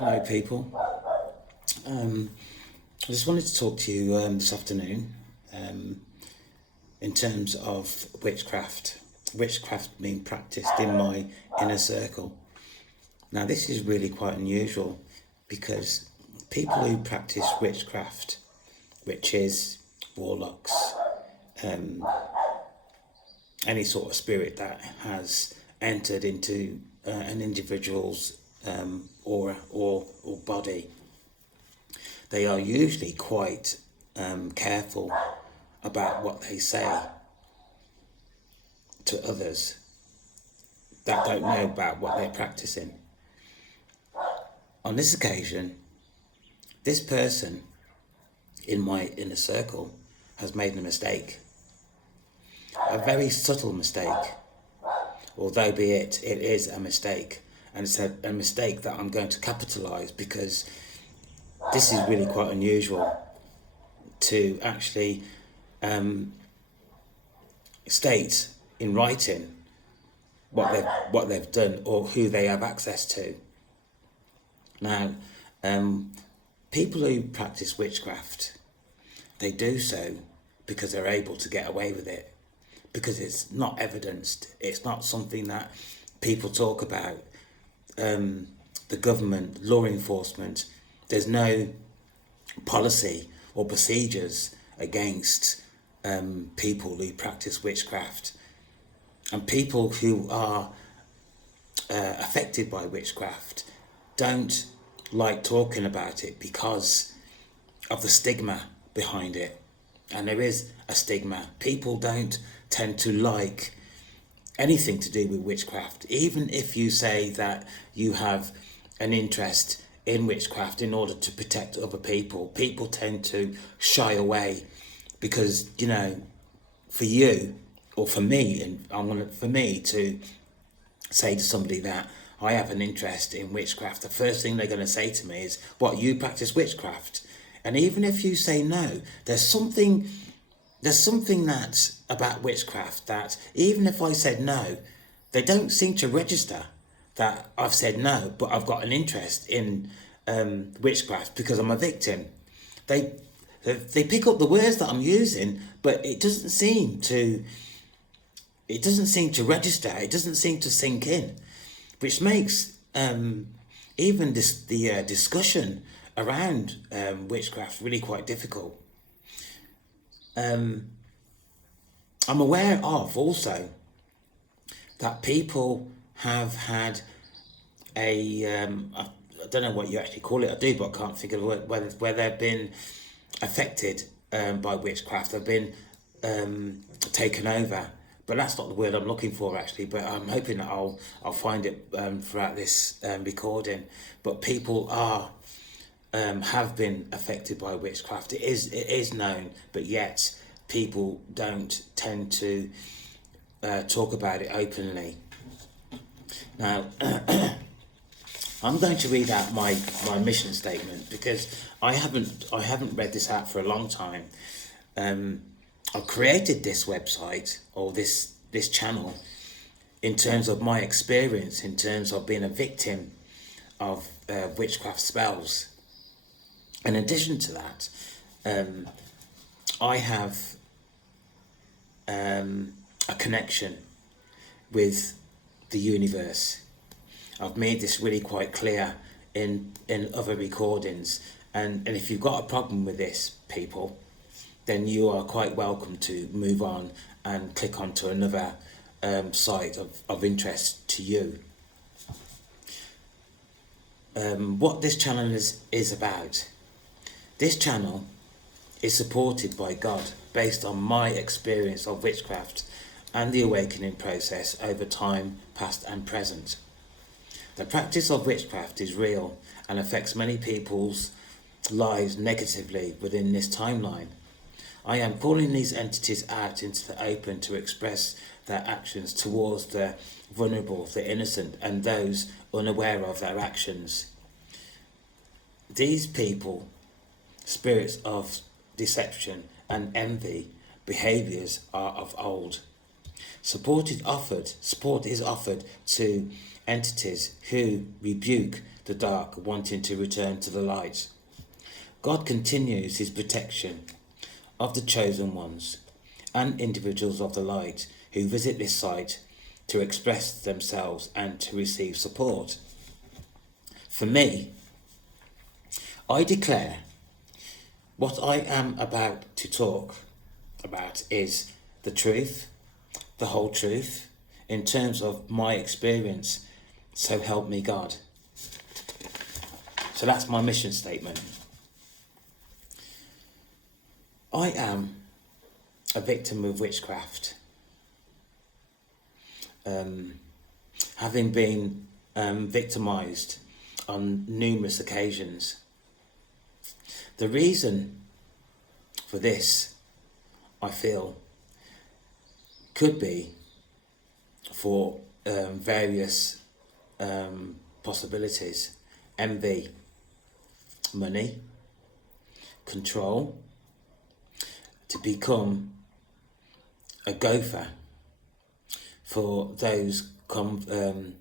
Hello people. I just wanted to talk to you this afternoon in terms of witchcraft. Witchcraft being practiced in my inner circle. Now this is really quite unusual because people who practice witchcraft, which is warlocks, any sort of spirit that has entered into an individual's aura or body, they are usually quite careful about what they say to others that don't know about what they're practicing. On this occasion, this person in my inner circle has made a mistake, a very subtle mistake, although be it is a mistake, and it's a mistake that I'm going to capitalise because this is really quite unusual to actually state in writing what they've done or who they have access to. Now, people who practice witchcraft, they do so because they're able to get away with it, because it's not evidenced, it's not something that people talk about. The government, law enforcement, there's no policy or procedures against people who practice witchcraft. And people who are affected by witchcraft don't like talking about it because of the stigma behind it. And there is a stigma. People don't tend to like anything to do with witchcraft. Even if you say that you have an interest in witchcraft in order to protect other people, people tend to shy away because, you know, for you or for me, and for me to say to somebody that I have an interest in witchcraft, the first thing they're going to say to me is, what, you practice witchcraft? And even if you say no, there's something that's about witchcraft that even if I said no, they don't seem to register that I've said no, but I've got an interest in witchcraft because I'm a victim. They pick up the words that I'm using, but it doesn't seem to register. It doesn't seem to sink in, which makes even the discussion around witchcraft really quite difficult. I'm aware of also that people have had I don't know what you actually call it, I do, but I can't think of the word, where they've been affected by witchcraft, they've been taken over. But that's not the word I'm looking for actually, but I'm hoping that I'll find it throughout this recording. But people have been affected by witchcraft. It is known, but yet people don't tend to talk about it openly. Now, I'm going to read out my mission statement because I haven't read this out for a long time. I've created this website or this channel in terms of my experience, in terms of being a victim of witchcraft spells. In addition to that, I have a connection with the universe. I've made this really quite clear in other recordings, and if you've got a problem with this, people, then you are quite welcome to move on and click onto another site of interest to you. What this channel is about. This channel is supported by God based on my experience of witchcraft and the awakening process over time, past and present. The practice of witchcraft is real and affects many people's lives negatively within this timeline. I am pulling these entities out into the open to express their actions towards the vulnerable, the innocent, and those unaware of their actions. These people, spirits of deception and envy, behaviours are of old. Support is offered to entities who rebuke the dark, wanting to return to the light. God continues his protection of the chosen ones and individuals of the light who visit this site to express themselves and to receive support. For me, I declare what I am about to talk about is the truth, the whole truth, in terms of my experience, so help me God. So that's my mission statement. I am a victim of witchcraft. Having been victimised on numerous occasions. The reason for this, I feel, could be for various possibilities. Envy, money, control, to become a gopher for those covens,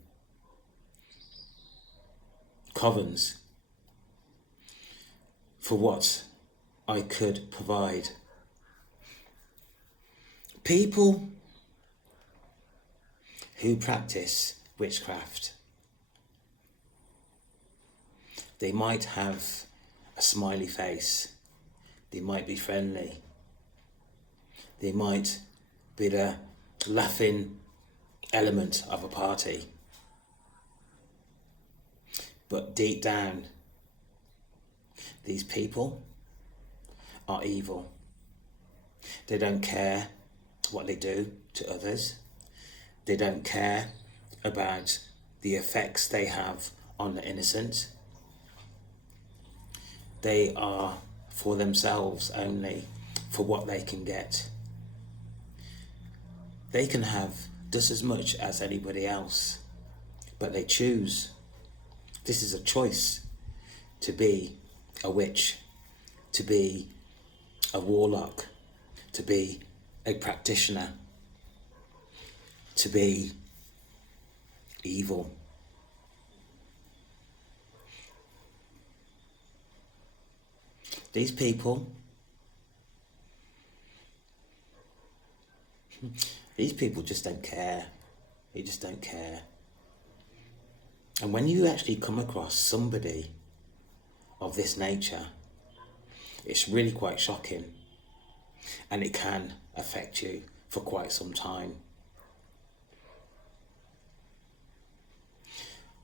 for what I could provide. People who practice witchcraft, they might have a smiley face, they might be friendly, they might be the laughing element of a party, but deep down, these people are evil. They don't care what they do to others. They don't care about the effects they have on the innocent. They are for themselves only, for what they can get. They can have just as much as anybody else, but they choose. This is a choice to be a witch, to be a warlock, to be a practitioner, to be evil. These people just don't care. They just don't care. And when you actually come across somebody of this nature, it's really quite shocking, and it can affect you for quite some time.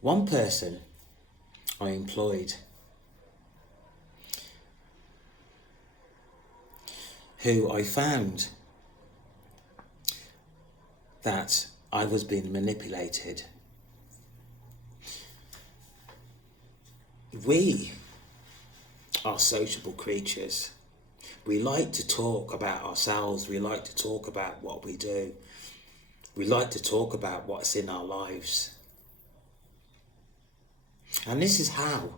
One person I employed who I found that I was being manipulated. We are sociable creatures. We like to talk about ourselves. We like to talk about what we do. We like to talk about what's in our lives. And this is how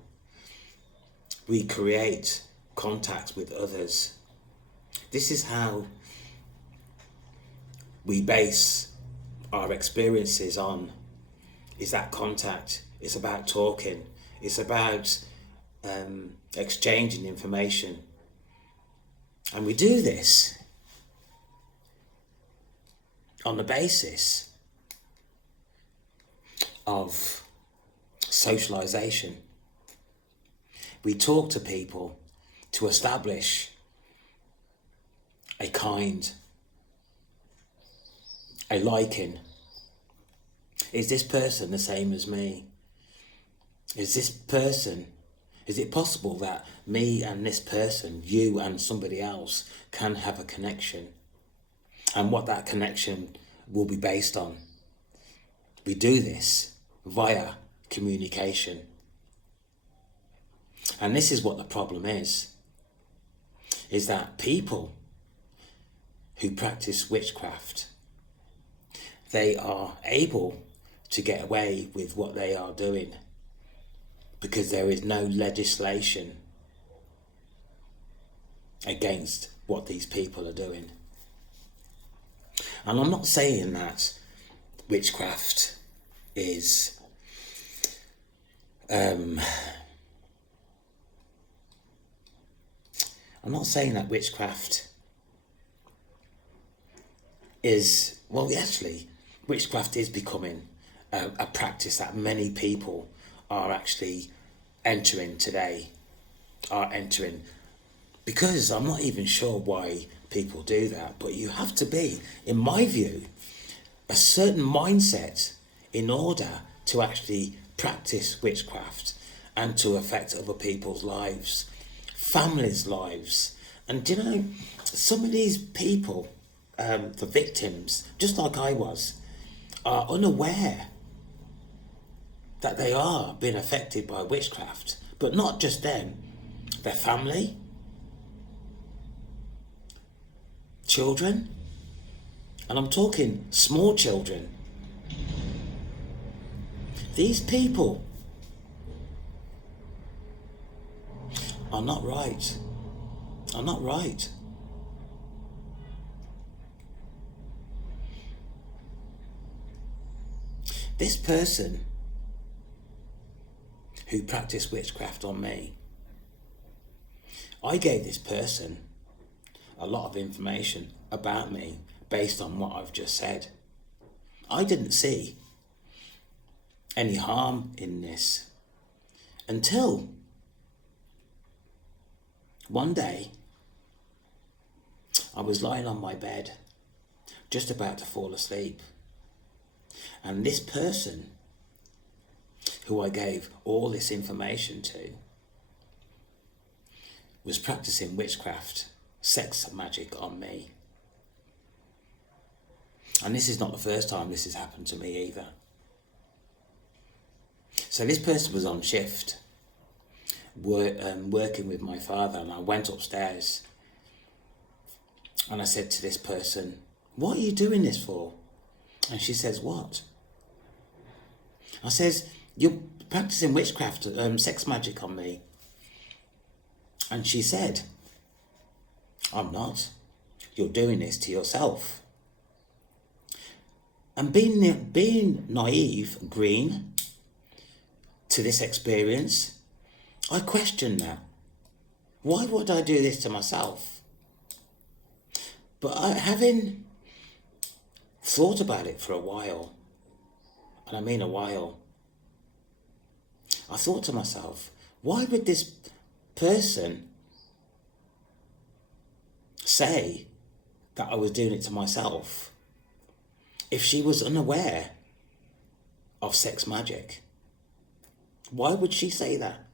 we create contact with others. This is how we base our experiences on, is that contact. It's about talking. It's about exchanging information. And we do this on the basis of socialization. We talk to people to establish a kind, a liking. Is this person the same as me? Is it possible that me and this person, you and somebody else, can have a connection? And what that connection will be based on. We do this via communication. And this is what the problem is that people who practice witchcraft, they are able to get away with what they are doing because there is no legislation against what these people are doing. And I'm not saying that witchcraft is I'm not saying that witchcraft is, well, actually, witchcraft is becoming a practice that many people are actually entering today, are entering, because I'm not even sure why people do that, but you have to be, in my view, a certain mindset in order to actually practice witchcraft and to affect other people's lives, families' lives. And do you know, some of these people, the victims, just like I was, are unaware that they are being affected by witchcraft. But not just them, their family, children, and I'm talking small children. These people are not right. Are not right. This person who practiced witchcraft on me, I gave this person a lot of information about me based on what I've just said. I didn't see any harm in this until one day I was lying on my bed, just about to fall asleep, and this person who I gave all this information to was practicing witchcraft, sex magic on me. And this is not the first time this has happened to me either. So this person was on shift, working with my father, and I went upstairs and I said to this person, "What are you doing this for?" And she says, "What?" I says, "You're practicing witchcraft, sex magic on me." And she said, "I'm not. You're doing this to yourself." And being naive, green, to this experience, I questioned that. Why would I do this to myself? But having thought about it for a while, and I mean a while, I thought to myself, why would this person say that I was doing it to myself if she was unaware of sex magic? Why would she say that?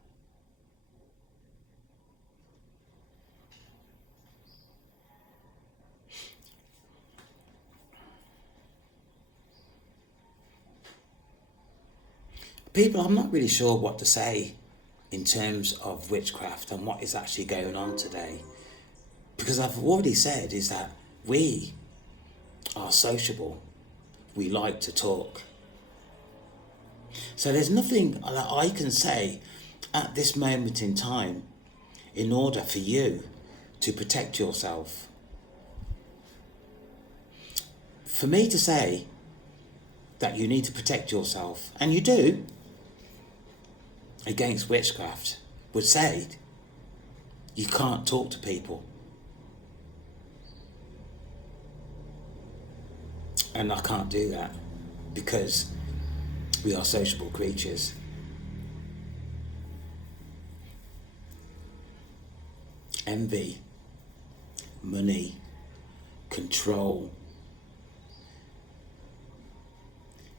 People, I'm not really sure what to say in terms of witchcraft and what is actually going on today. Because I've already said is that we are sociable. We like to talk. So there's nothing that I can say at this moment in time in order for you to protect yourself. For me to say that you need to protect yourself, and you do, against witchcraft, would say you can't talk to people. And I can't do that because we are sociable creatures. Envy, money, control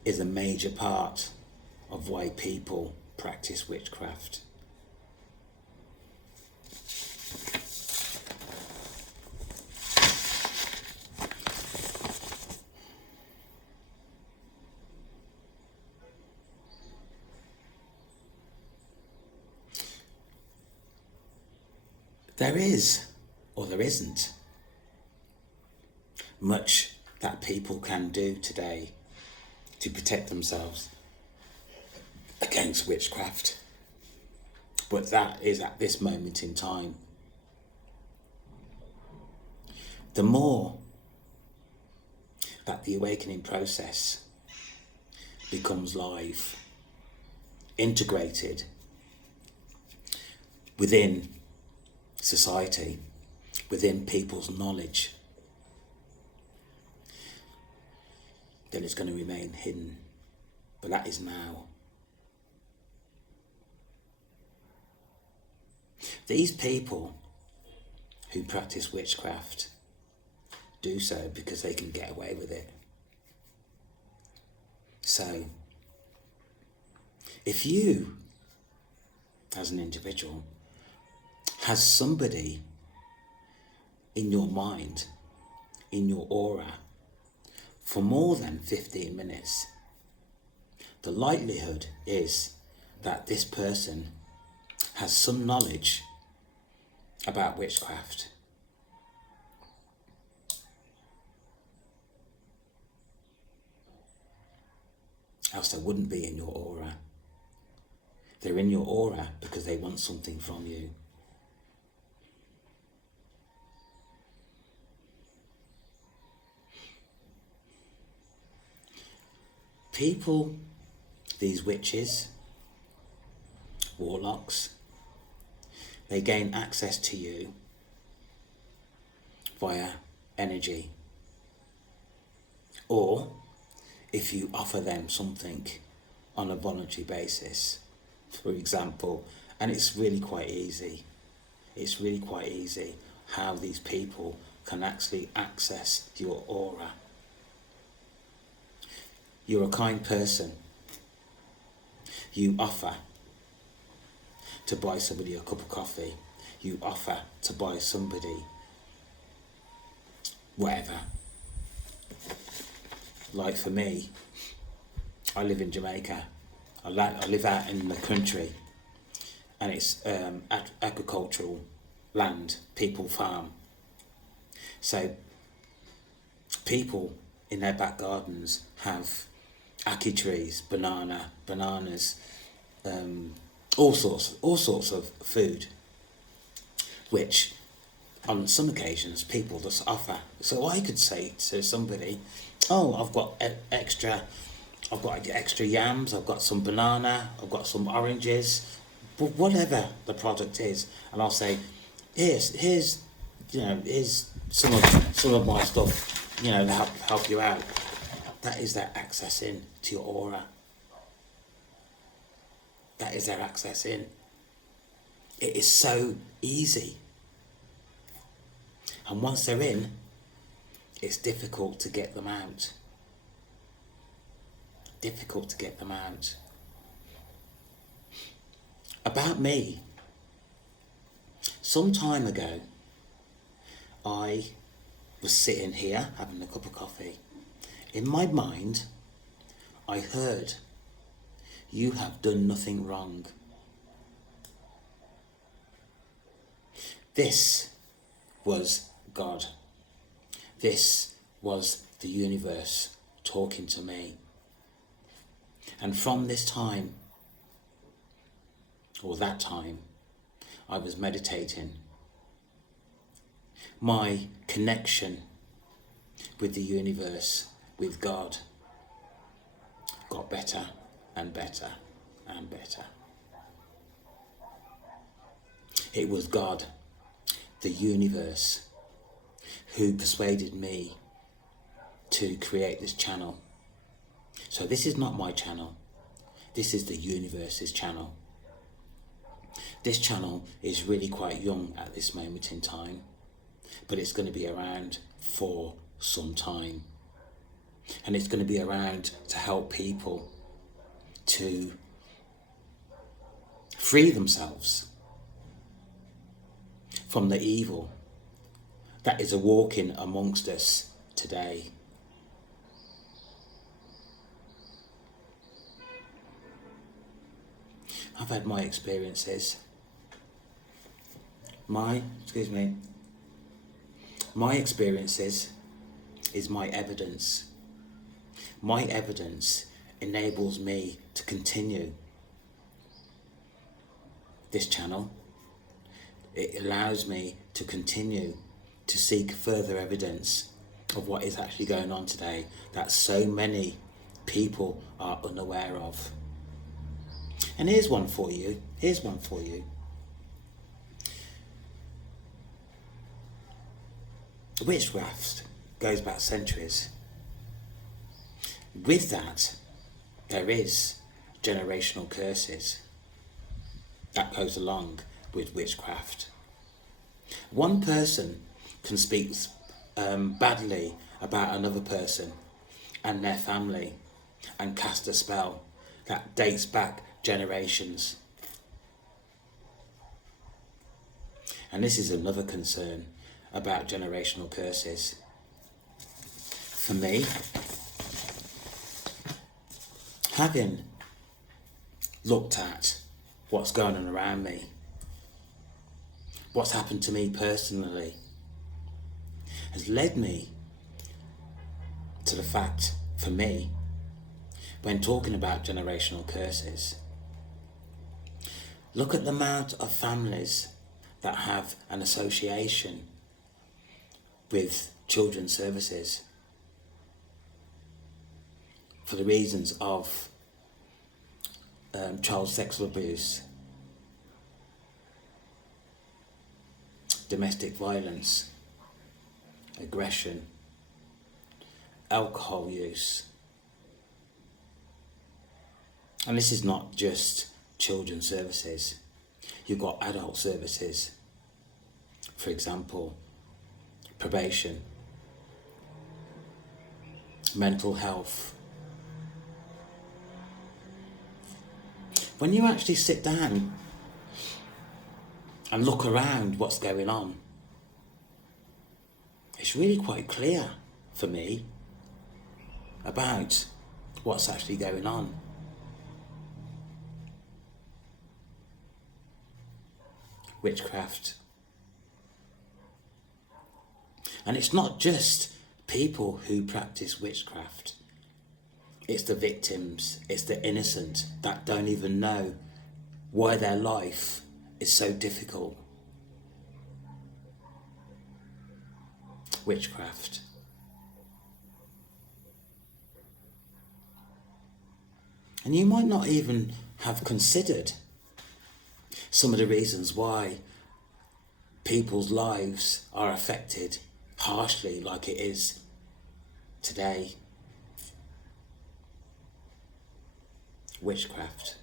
is a major part of why people practice witchcraft. There is, or there isn't, much that people can do today to protect themselves against witchcraft. But that is at this moment in time. The more that the awakening process becomes live, integrated within society, within people's knowledge, then it's going to remain hidden. But that is now. These people who practice witchcraft do so because they can get away with it. So, if you, as an individual, has somebody in your mind, in your aura, for more than 15 minutes, the likelihood is that this person has some knowledge about witchcraft. Else they wouldn't be in your aura. They're in your aura because they want something from you. People, these witches, warlocks, they gain access to you via energy. Or if you offer them something on a voluntary basis, for example, and it's really quite easy how these people can actually access your aura. You're a kind person. You offer to buy somebody a cup of coffee. You offer to buy somebody whatever. Like for me, I live in Jamaica. I live out in the country, and it's agricultural land. People farm. So people in their back gardens have ackee trees, bananas, all sorts of food, which on some occasions people just offer. So I could say to somebody, oh, I've got extra yams, I've got some banana, I've got some oranges, but whatever the product is, and I'll say, here's some of my stuff, to help you out. That is their access in to your aura. That is their access in. It is so easy. And once they're in, it's difficult to get them out. Difficult to get them out. About me, some time ago, I was sitting here having a cup of coffee. In my mind, I heard, you have done nothing wrong. This was God. This was the universe talking to me. And from this time, or that time, I was meditating. My connection with the universe, with God, got better and better and better. It was God, the universe, who persuaded me to create this channel. So this is not my channel. This is the universe's channel. This channel is really quite young at this moment in time, but it's going to be around for some time. And it's going to be around to help people to free themselves from the evil that is walking amongst us today. I've had my experiences. My experiences is my evidence. My evidence enables me to continue this channel. It allows me to continue to seek further evidence of what is actually going on today that so many people are unaware of. And here's one for you. Here's one for you. Witchcraft goes back centuries. With that, there is generational curses that goes along with witchcraft. One person can speak badly about another person and their family and cast a spell that dates back generations. And this is another concern about generational curses. For me, having looked at what's going on around me, what's happened to me personally, has led me to the fact, for me, when talking about generational curses, look at the amount of families that have an association with children's services for the reasons of child sexual abuse, domestic violence, aggression, alcohol use. And this is not just children's services. You've got adult services, for example, probation, mental health. When you actually sit down and look around what's going on, it's really quite clear for me about what's actually going on. Witchcraft. And it's not just people who practice witchcraft. It's the victims, it's the innocent that don't even know why their life is so difficult. Witchcraft. And you might not even have considered some of the reasons why people's lives are affected harshly like it is today. Witchcraft.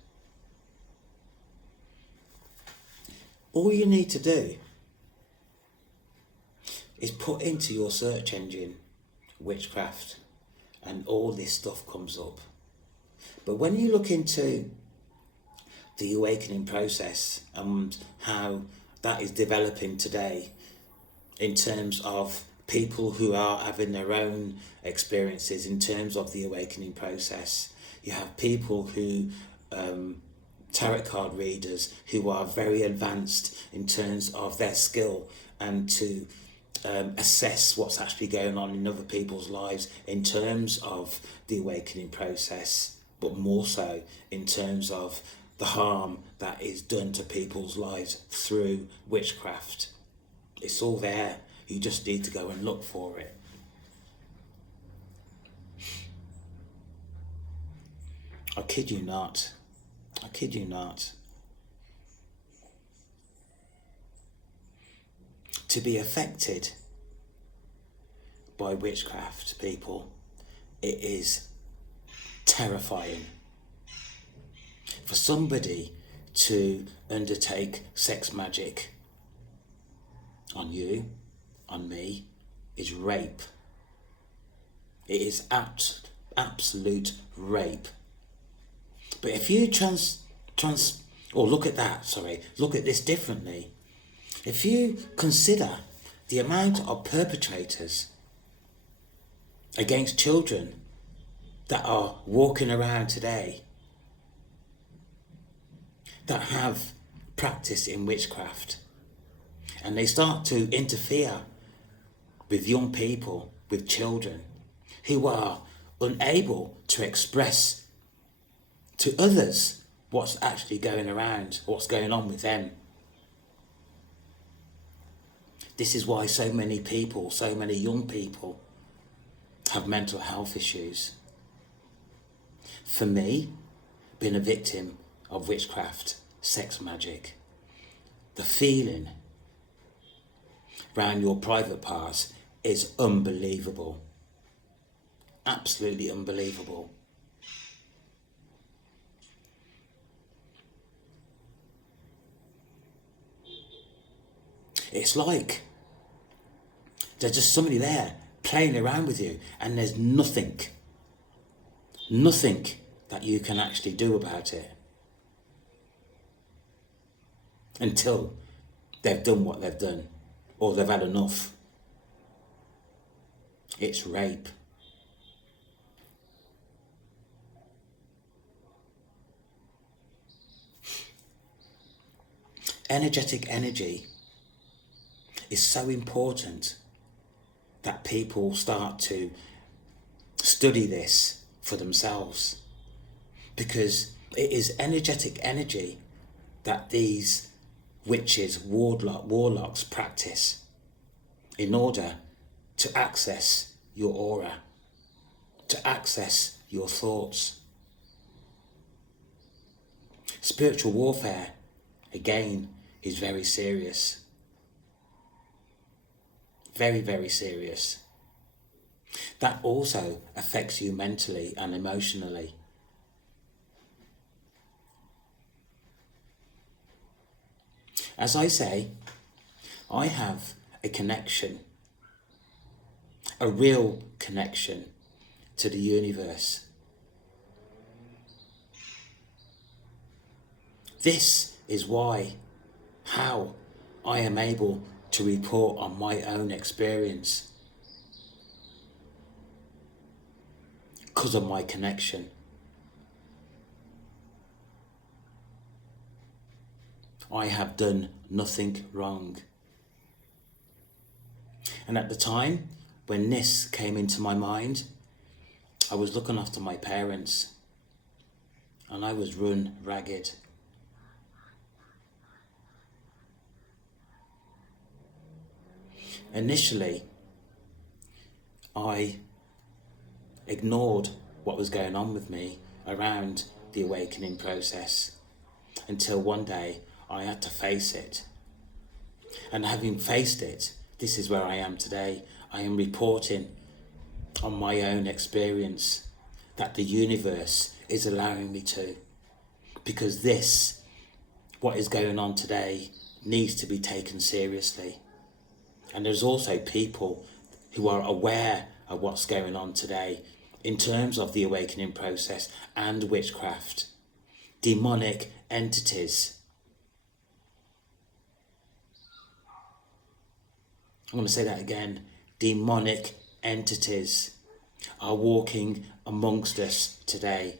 All you need to do is put into your search engine witchcraft and all this stuff comes up. But when you look into the awakening process and how that is developing today in terms of people who are having their own experiences in terms of the awakening process, you have people who, tarot card readers who are very advanced in terms of their skill and to assess what's actually going on in other people's lives in terms of the awakening process, but more so in terms of the harm that is done to people's lives through witchcraft. It's all there. You just need to go and look for it. I kid you not. I kid you not. To be affected by witchcraft, people, it is terrifying. For somebody to undertake sex magic on you, on me, is rape. It is absolute rape. But if you look at this differently. If you consider the amount of perpetrators against children that are walking around today that have practice in witchcraft, and they start to interfere with young people, with children who are unable to express to others what's actually going around, what's going on with them. This is why so many people, so many young people have mental health issues. For me, being a victim of witchcraft, sex magic. The feeling around your private parts is unbelievable. Absolutely unbelievable. It's like there's just somebody there playing around with you, and there's nothing that you can actually do about it until they've done what they've done, or they've had enough. It's rape. Energetic energy is so important that people start to study this for themselves, because it is energetic energy that these witches, warlocks practice in order to access your aura, to access your thoughts. Spiritual warfare, again, is very serious. Very, very serious. That also affects you mentally and emotionally. As I say, I have a connection, a real connection to the universe. This is how I am able to report on my own experience, because of my connection. I have done nothing wrong. And at the time when this came into my mind, I was looking after my parents, and I was run ragged. Initially, I ignored what was going on with me around the awakening process, until one day I had to face it. And having faced it, this is where I am today. I am reporting on my own experience that the universe is allowing me to, because what is going on today, needs to be taken seriously. And there's also people who are aware of what's going on today in terms of the awakening process and witchcraft. Demonic entities. I'm going to say that again. Demonic entities are walking amongst us today.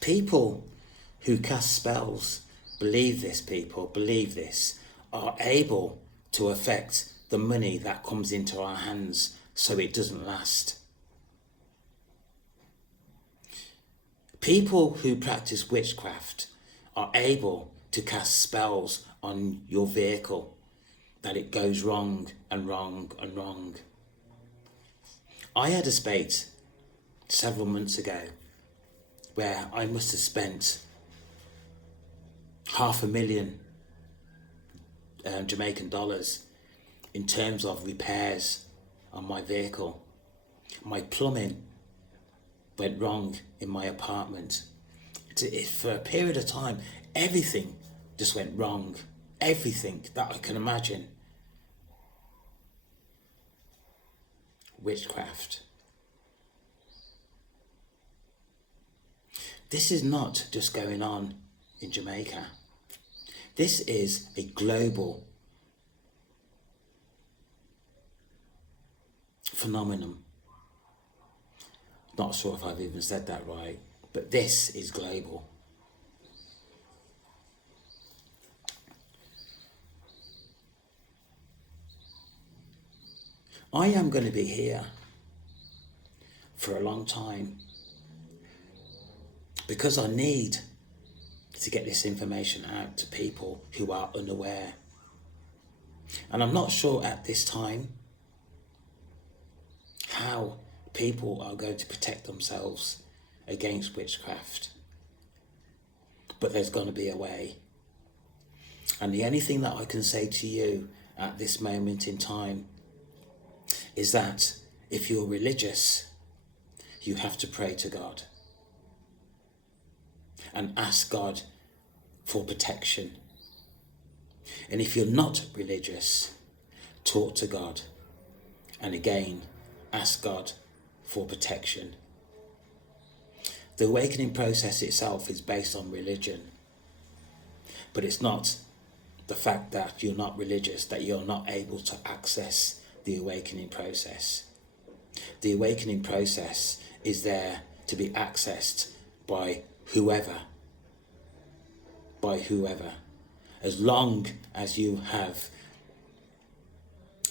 People who cast spells believe this, are able to affect the money that comes into our hands so it doesn't last. People who practice witchcraft are able to cast spells on your vehicle that it goes wrong and wrong and wrong. I had a spate several months ago where I must have spent $500,000 Jamaican dollars in terms of repairs on my vehicle. My plumbing went wrong in my apartment. For a period of time, everything just went wrong. Everything that I can imagine. Witchcraft. This is not just going on in Jamaica. This is a global phenomenon. Not sure if I've even said that right, but this is global. I am going to be here for a long time because I need to get this information out to people who are unaware. And I'm not sure at this time how people are going to protect themselves against witchcraft. But there's going to be a way. And the only thing that I can say to you at this moment in time is that if you're religious, you have to pray to God and ask God for protection. And if you're not religious, talk to God and again ask God for protection. The awakening process itself is based on religion, but it's not the fact that you're not religious that you're not able to access the awakening process. The awakening process is there to be accessed by whoever, as long as you have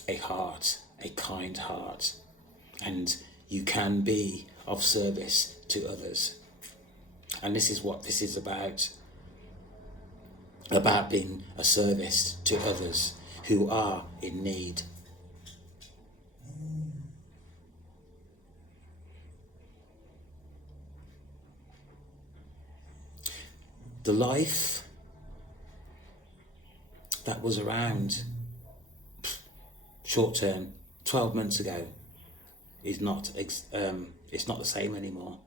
a heart, a kind heart, and you can be of service to others. And this is what this is about being a service to others who are in need. The life that was around short term 12 months ago is not it's not the same anymore.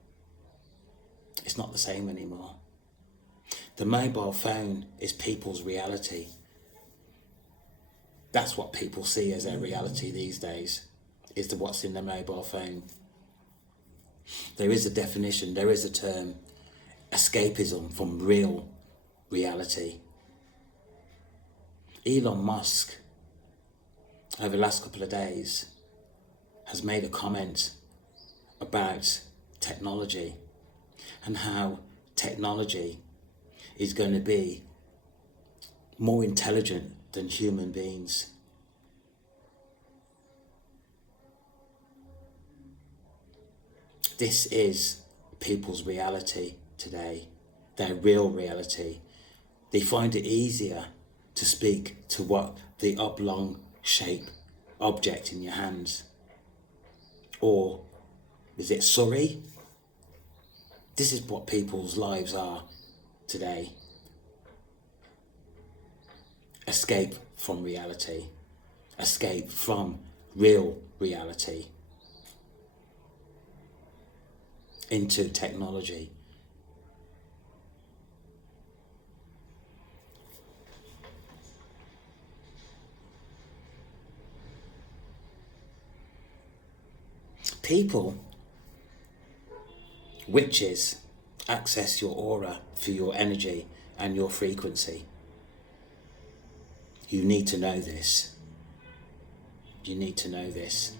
It's not the same anymore. The mobile phone is people's reality. That's what people see as their reality these days, is what's in their mobile phone. There is a definition, there is a term, escapism from real reality. Elon Musk, over the last couple of days, has made a comment about technology and how technology is going to be more intelligent than human beings. This is people's reality today, their real reality. They find it easier to speak to what the oblong shape object in your hands. Or is it Surrey? This is what people's lives are today. Escape from reality. Escape from real reality into technology. People, witches, access your aura for your energy and your frequency. You need to know this. You need to know this.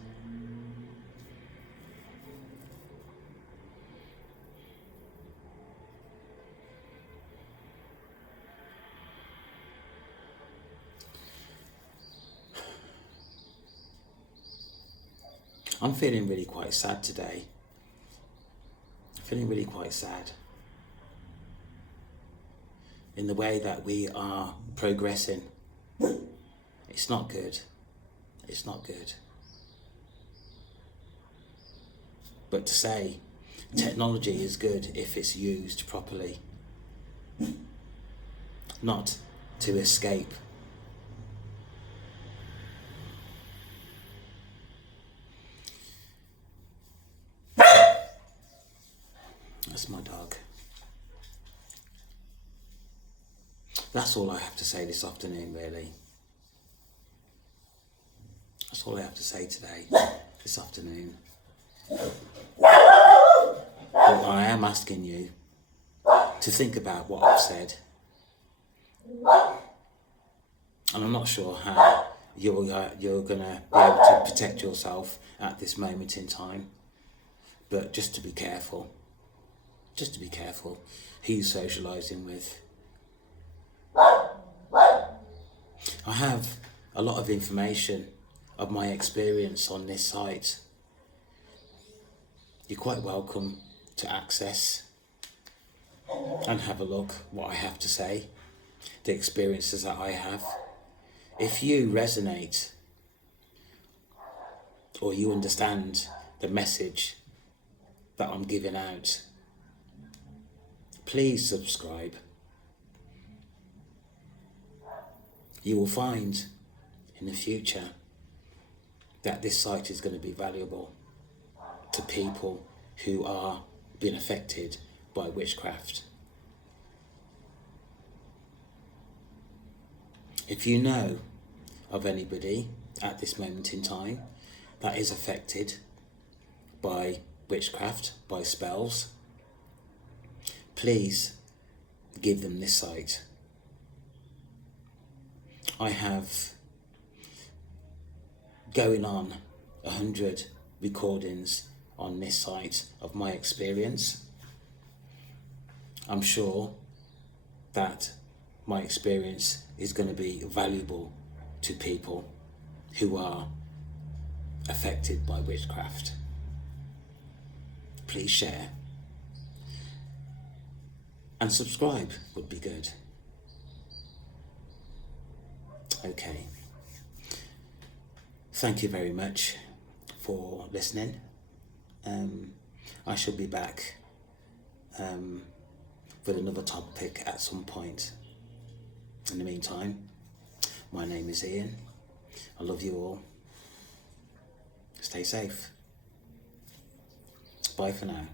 I'm feeling really quite sad today. Feeling really quite sad in the way that we are progressing. It's not good. It's not good. But to say technology is good if it's used properly, not to escape. That's my dog. That's all I have to say this afternoon, really. That's all I have to say today, this afternoon. But I am asking you to think about what I've said. And I'm not sure how you're going to be able to protect yourself at this moment in time. But just to be careful. Just to be careful who you're socializing with. I have a lot of information of my experience on this site. You're quite welcome to access and have a look what I have to say, the experiences that I have. If you resonate or you understand the message that I'm giving out, please subscribe. You will find in the future that this site is going to be valuable to people who are being affected by witchcraft. If you know of anybody at this moment in time that is affected by witchcraft, by spells, please give them this site. I have going on 100 recordings on this site of my experience. I'm sure that my experience is going to be valuable to people who are affected by witchcraft. Please share and subscribe would be good. Okay. Thank you very much for listening. I shall be back with another topic at some point. In the meantime, my name is Ian. I love you all. Stay safe. Bye for now.